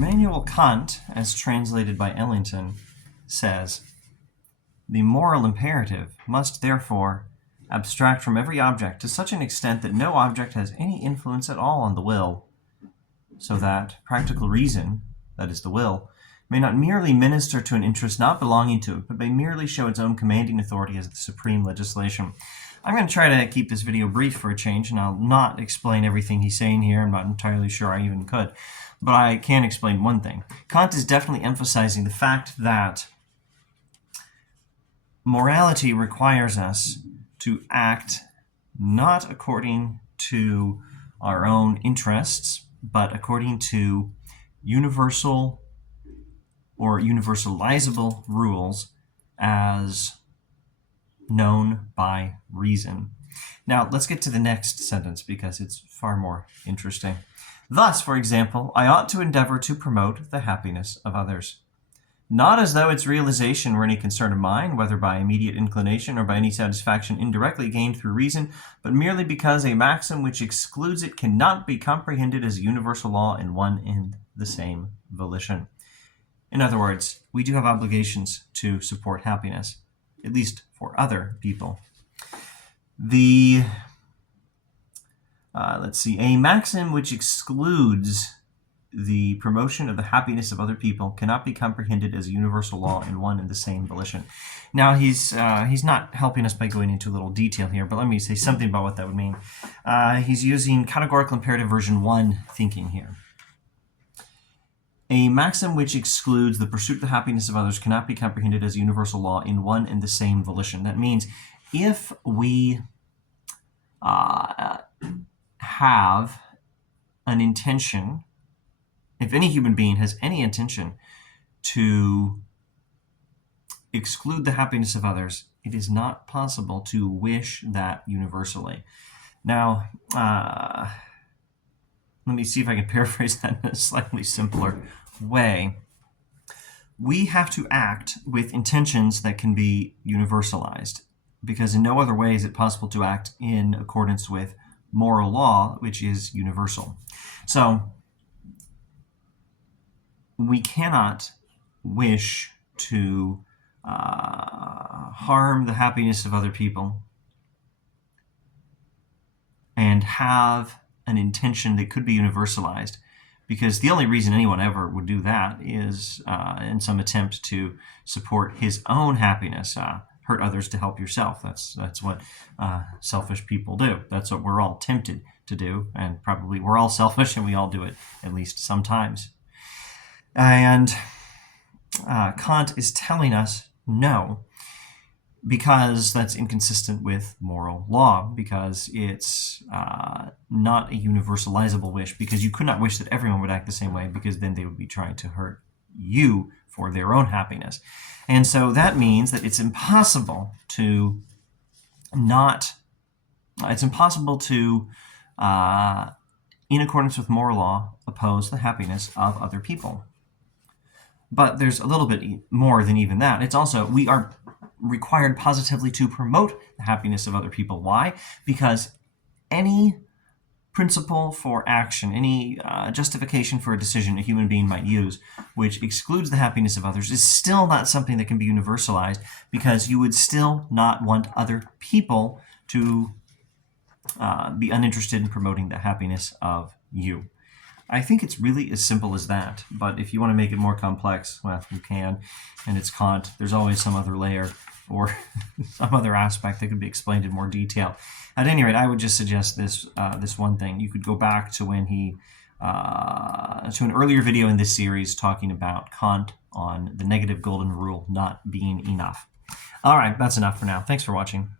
Immanuel Kant, as translated by Ellington, says, "The moral imperative must therefore abstract from every object to such an extent that no object has any influence at all on the will, so that practical reason, that is the will, may not merely minister to an interest not belonging to it, but may merely show its own commanding authority as the supreme legislation." I'm going to try to keep this video brief for a change, and I'll not explain everything he's saying here. I'm not entirely sure I even could, but I can explain one thing. Kant is definitely emphasizing the fact that morality requires us to act not according to our own interests, but according to universal or universalizable rules as known by reason. Now, let's get to the next sentence because it's far more interesting. Thus, for example, I ought to endeavor to promote the happiness of others, not as though its realization were any concern of mine, whether by immediate inclination or by any satisfaction indirectly gained through reason, but merely because a maxim which excludes it cannot be comprehended as a universal law in one and the same volition. In other words, we do have obligations to support happiness, at least for other people. A maxim which excludes the promotion of the happiness of other people cannot be comprehended as a universal law in one and the same volition. Now, he's not helping us by going into a little detail here, but let me say something about what that would mean. He's using categorical imperative version 1 thinking here. A maxim which excludes the pursuit of the happiness of others cannot be comprehended as a universal law in one and the same volition. That means if we have an intention, if any human being has any intention to exclude the happiness of others, it is not possible to wish that universally. Now, let me see if I can paraphrase that in a slightly simpler way. We have to act with intentions that can be universalized, because in no other way is it possible to act in accordance with moral law, which is universal. So we cannot wish to harm the happiness of other people and have an intention that could be universalized, because the only reason anyone ever would do that is in some attempt to support his own happiness. Hurt others to help yourself. That's what selfish people do. That's what we're all tempted to do, and probably we're all selfish and we all do it at least sometimes. And Kant is telling us no, because that's inconsistent with moral law, because it's not a universalizable wish, because you could not wish that everyone would act the same way, because then they would be trying to hurt you for their own happiness. And so that means that it's impossible to in accordance with moral law, oppose the happiness of other people. But there's a little bit more than even that. It's also, we are required positively to promote the happiness of other people. Why? Because any principle for action, any justification for a decision a human being might use, which excludes the happiness of others, is still not something that can be universalized, because you would still not want other people to be uninterested in promoting the happiness of you. I think it's really as simple as that, but if you want to make it more complex, well, you can, and it's Kant. There's always some other layer or some other aspect that could be explained in more detail. At any rate, I would just suggest this one thing. You could go back to when to an earlier video in this series talking about Kant on the negative golden rule not being enough. All right, that's enough for now. Thanks for watching.